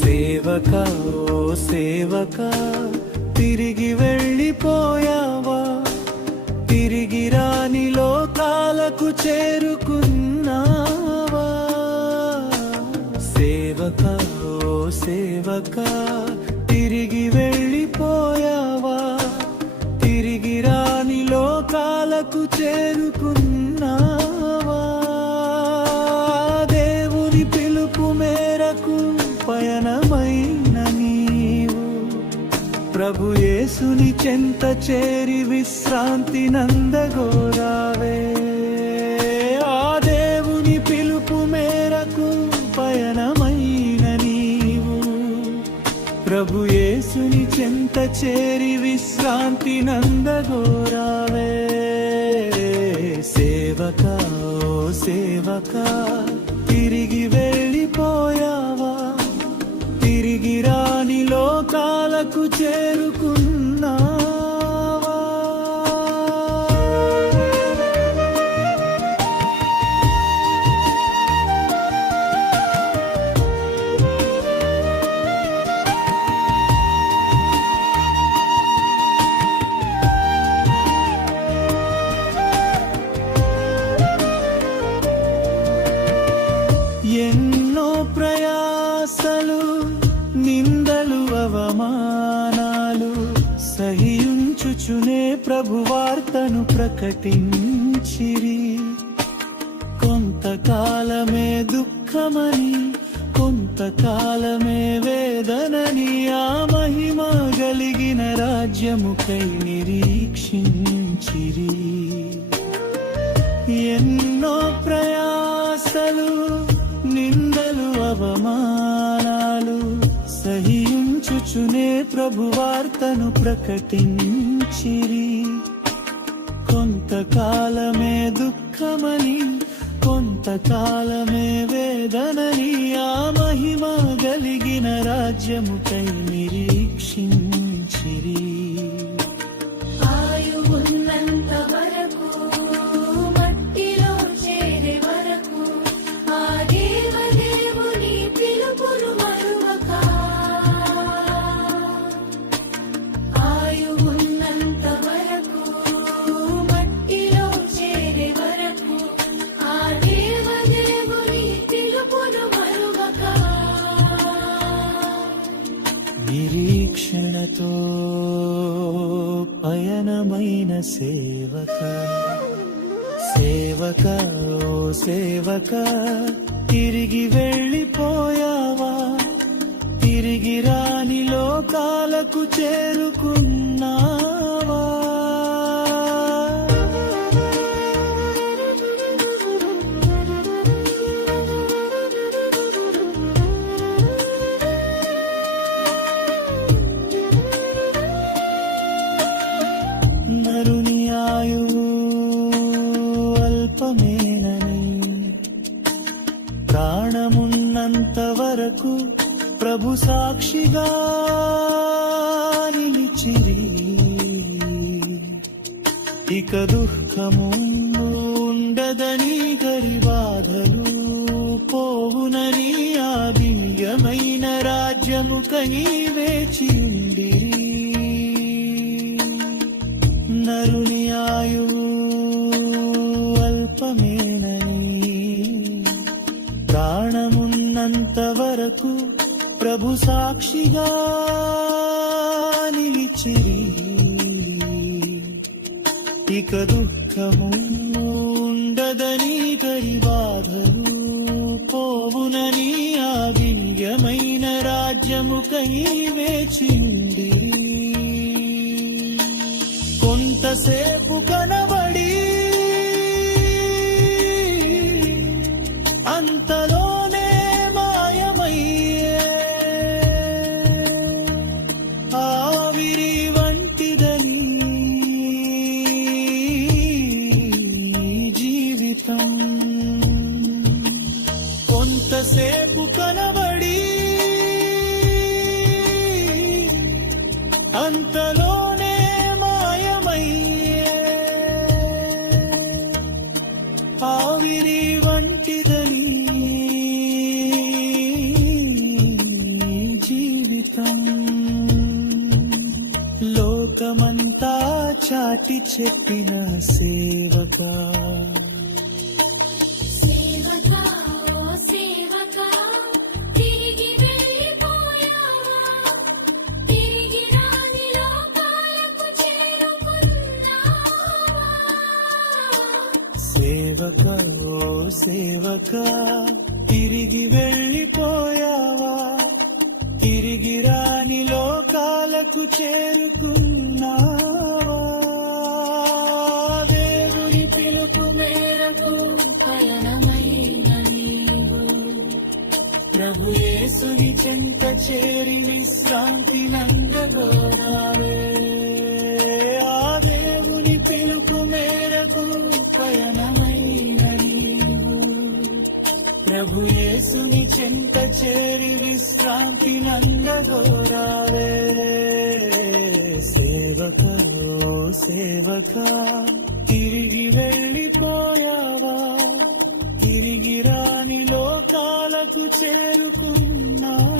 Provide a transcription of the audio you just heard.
సేవక ఓ సేవక తిరిగి వెళ్ళిపోయావా? తిరిగి రాని లోకాలకు చేరుకున్నావా సేవక తిరిగి వెళ్ళిపోయావా? తిరిగి రాని లోకాలకు చేరుకున్నావా? దేవుని పిలుపు మేరకు పయనమైన నీవు. ప్రభు యేసుని చెంత చేరి విశ్రాంతి నందగోరావే. ప్రభు యేసుని చెంత చేరి విశ్రాంతి నందగోరావే. సేవక సేవక తిరిగి వెళ్ళిపోయి ప్రభువార్తను ప్రకటించిరి. కొంతకాలమే దుఃఖమని కొంతకాలమే వేదనని ఆ మహిమ కలిగిన రాజ్యముకై నిరీక్షించిరి. ఎన్నో ప్రయాసలు నిందలు అవమానాలు సహించుచునే ప్రభువార్తను ప్రకటించిరి. కొంతకాలమే దుఃఖమని కొంతకాలమే వేదనని ఆ మహిమ కలిగిన రాజ్యముకై నిరీక్షించిరి. సేవక సేవక ఓ సేవక తిరిగి వెళ్ళిపోయావా? తిరిగి రాని లోకాలకు చేరుకున్నా వరకు ప్రభు సాక్షిగా నిలిచిరి. ఇక దుఃఖము ఉండదని గరిబాధలు పోవునని ఆ దివ్యమైన రాజ్యముకై వేచి నరుని ఆయువు ప్రాణమున్నంత వరకు ప్రభు సాక్షిగా నిలిచిరి. ఇక దుఃఖము ఉండదని గరిబాధలు పోవునని ఆ దివ్యమైన రాజ్యముకై వేచి కొంతసేపు అంతలోనే మాయమయ్యే ఆవిరి వంటిదని జీవితం. లోకమంతా చాటి చెప్పిన సేవక సేవక ఓ సేవక తిరిగి వెళ్ళిపోయావా? తిరిగి రాని లోకాలకు చేరుకున్నావా? దేవుని పిలుపు మేరకు పయనమైన ప్రభు యేసుని చెంత చేరి విశ్రాంతి నందగోరావే. ఆ దేవుని పిలుపు మేరకు పయనమైన ప్రభు యేసుని చెంత చేరి విశ్రాంతి నందగోరావే. సేవక సేవక తిరిగి వెళ్ళిపోయావా? తిరిగి రాని లోకాలకు చేరుకున్నావా?